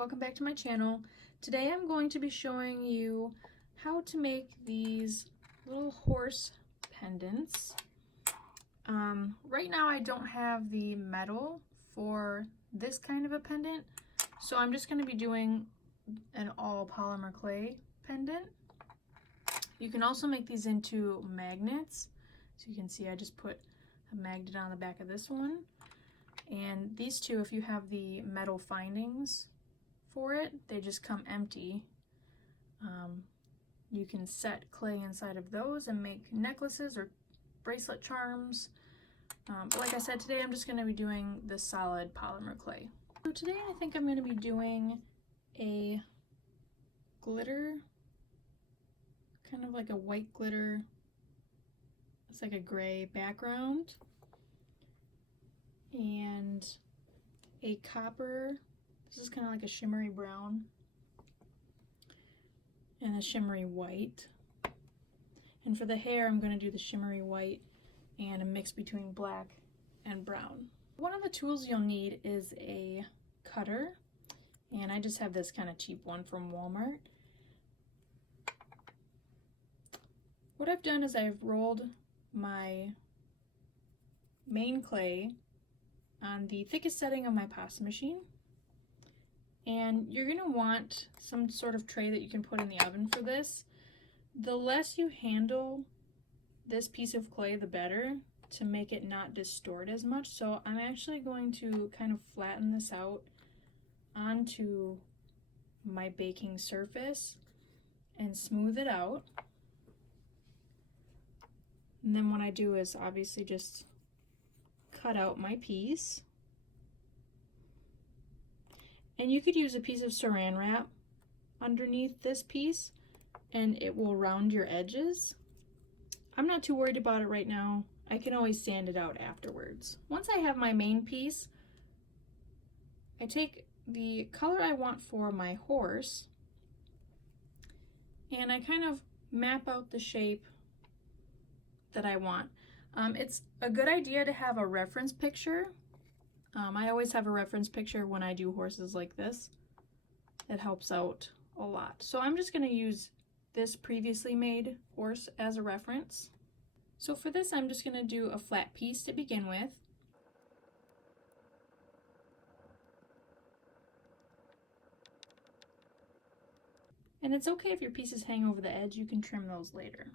welcome back to my channel. Today I'm going to be showing you how to make these little horse pendants. Right now I don't have the metal for this kind of a pendant, so I'm just going to be doing an all polymer clay pendant. You can also make these into magnets. So you can see I just put a magnet on the back of this one. And these two, if you have the metal findings for it, they just come empty. You can set clay inside of those and make necklaces or bracelet charms. But like I said, today I'm just going to be doing the solid polymer clay. So today I think I'm going to be doing a glitter, kind of like a white glitter. It's like a gray background. And a copper, this is kind of like a shimmery brown, and a shimmery white. And for the hair, I'm going to do the shimmery white and a mix between black and brown. One of the tools you'll need is a cutter, and I just have this kind of cheap one from Walmart. What I've done is I've rolled my main clay on the thickest setting of my pasta machine, and you're going to want some sort of tray that you can put in the oven for this. The less you handle this piece of clay, the better, to make it not distort as much. So I'm actually going to kind of flatten this out onto my baking surface and smooth it out. And then what I do is obviously just cut out my piece. And you could use a piece of saran wrap underneath this piece and it will round your edges. I'm not too worried about it right now. I can always sand it out afterwards. Once I have my main piece, I take the color I want for my horse and I kind of map out the shape that I want. It's a good idea to have a reference picture. I always have a reference picture when I do horses like this. It helps out a lot. So I'm just going to use this previously made horse as a reference. So for this, I'm just going to do a flat piece to begin with. And it's okay if your pieces hang over the edge, you can trim those later.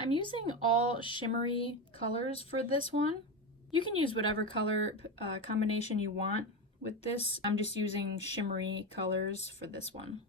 I'm using all shimmery colors for this one. You can use whatever color combination you want with this. I'm just using shimmery colors for this one.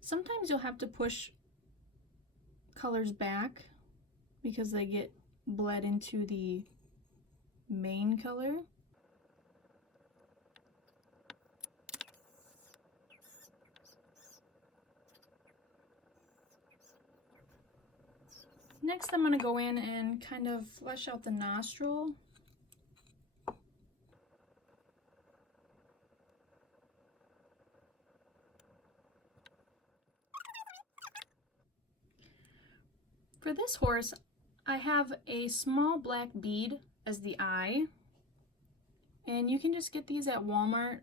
Sometimes you'll have to push colors back because they get bled into the main color. Next, I'm going to go in and kind of flesh out the nostril. For this horse, I have a small black bead as the eye, and you can just get these at Walmart.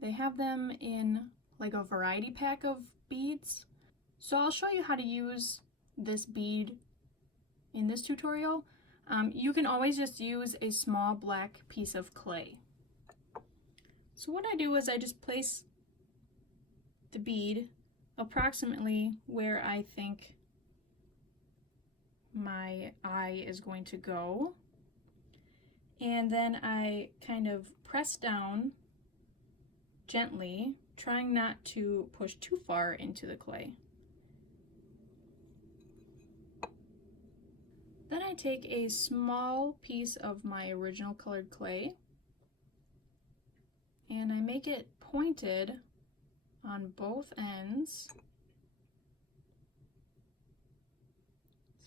They have them in like a variety pack of beads. So I'll show you how to use this bead in this tutorial. You can always just use a small black piece of clay. So what I do is I just place the bead approximately where I think my eye is going to go, and then I kind of press down gently, trying not to push too far into the clay. Then I take a small piece of my original colored clay and I make it pointed on both ends.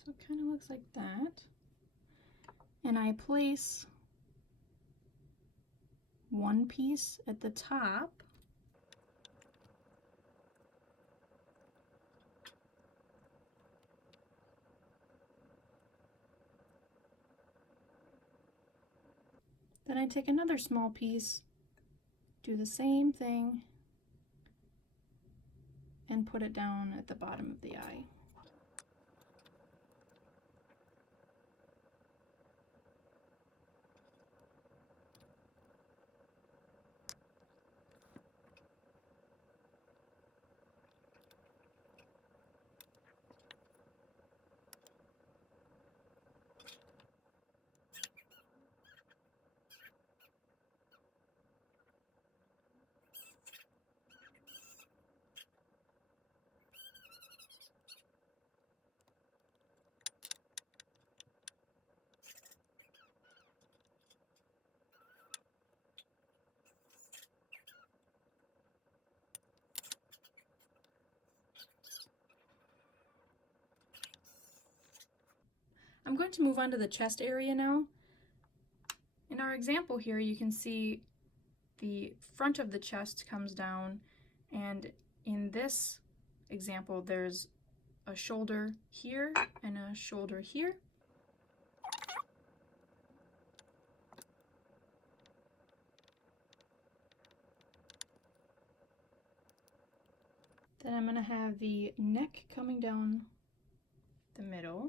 So it kind of looks like that. And I place one piece at the top. Then I take another small piece, do the same thing, and put it down at the bottom of the eye. I'm going to move on to the chest area now. In our example here, you can see the front of the chest comes down, and in this example, there's a shoulder here and a shoulder here. Then I'm going to have the neck coming down the middle.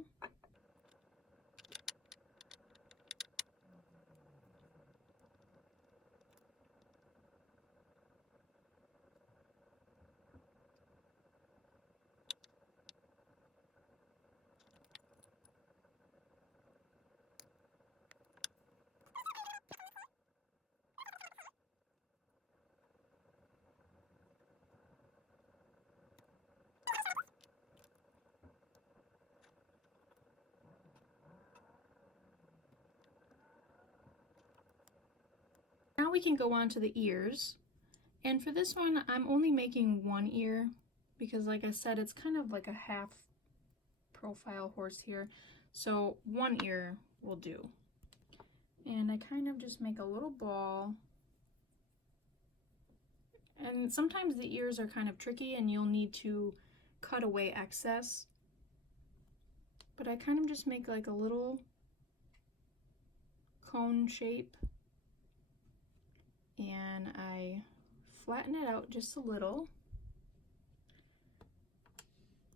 Now we can go on to the ears. And for this one, I'm only making one ear because, like I said, it's kind of like a half profile horse here. So one ear will do. And I kind of just make a little ball. And sometimes the ears are kind of tricky and you'll need to cut away excess. But I kind of just make like a little cone shape. And I flatten it out just a little.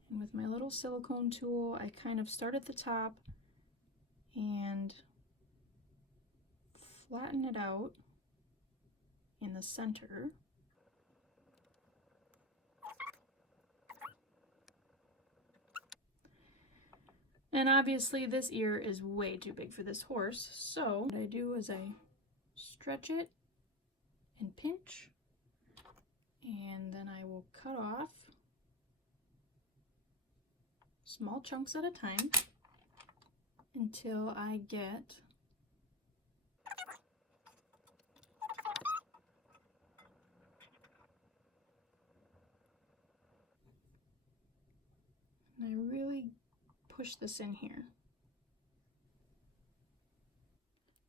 And with my little silicone tool, I kind of start at the top and flatten it out in the center. And obviously this ear is way too big for this horse, so what I do is I stretch it and pinch, and then I will cut off small chunks at a time. until I get and I really push this in here.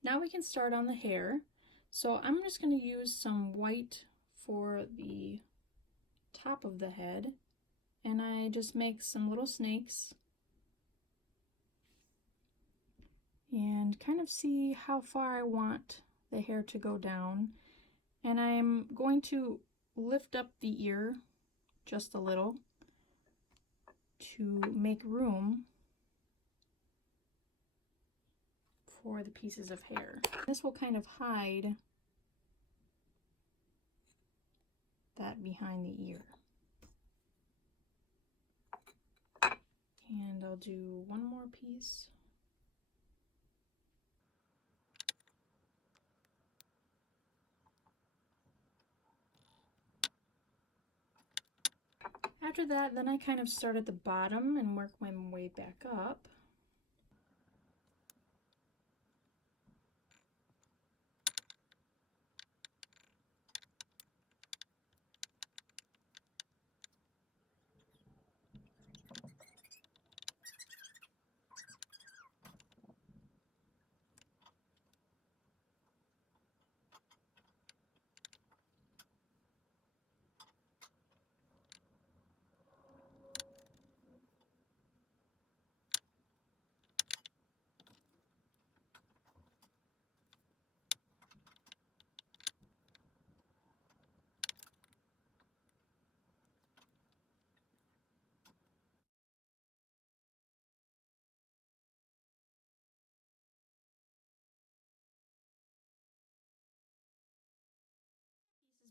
Now we can start on the hair. So I'm just going to use some white for the top of the head, and I just make some little snakes and kind of see how far I want the hair to go down. And I'm going to lift up the ear just a little to make room for the pieces of hair. This will kind of hide that behind the ear. And I'll do one more piece. After that, then I kind of start at the bottom and work my way back up.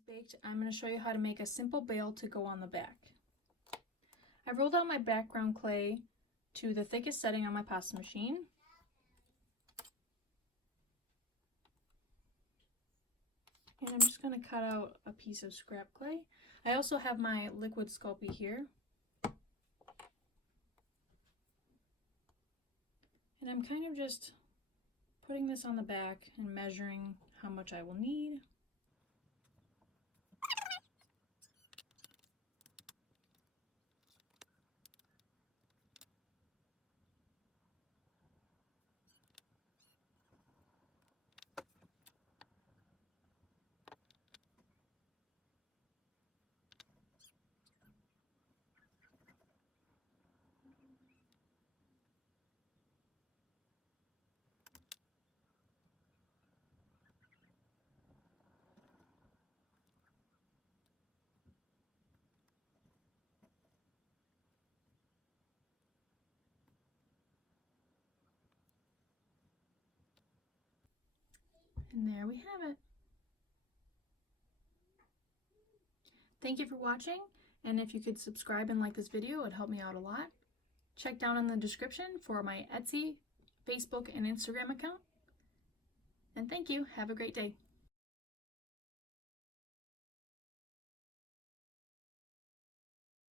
Baked, I'm going to show you how to make a simple bail to go on the back. I rolled out my background clay to the thickest setting on my pasta machine. And I'm just going to cut out a piece of scrap clay. I also have my liquid Sculpey here. And I'm kind of just putting this on the back and measuring how much I will need. And there we have it. Thank you for watching, and if you could subscribe and like this video, it would help me out a lot. Check down in the description for my Etsy, Facebook, and Instagram account. And thank you. Have a great day.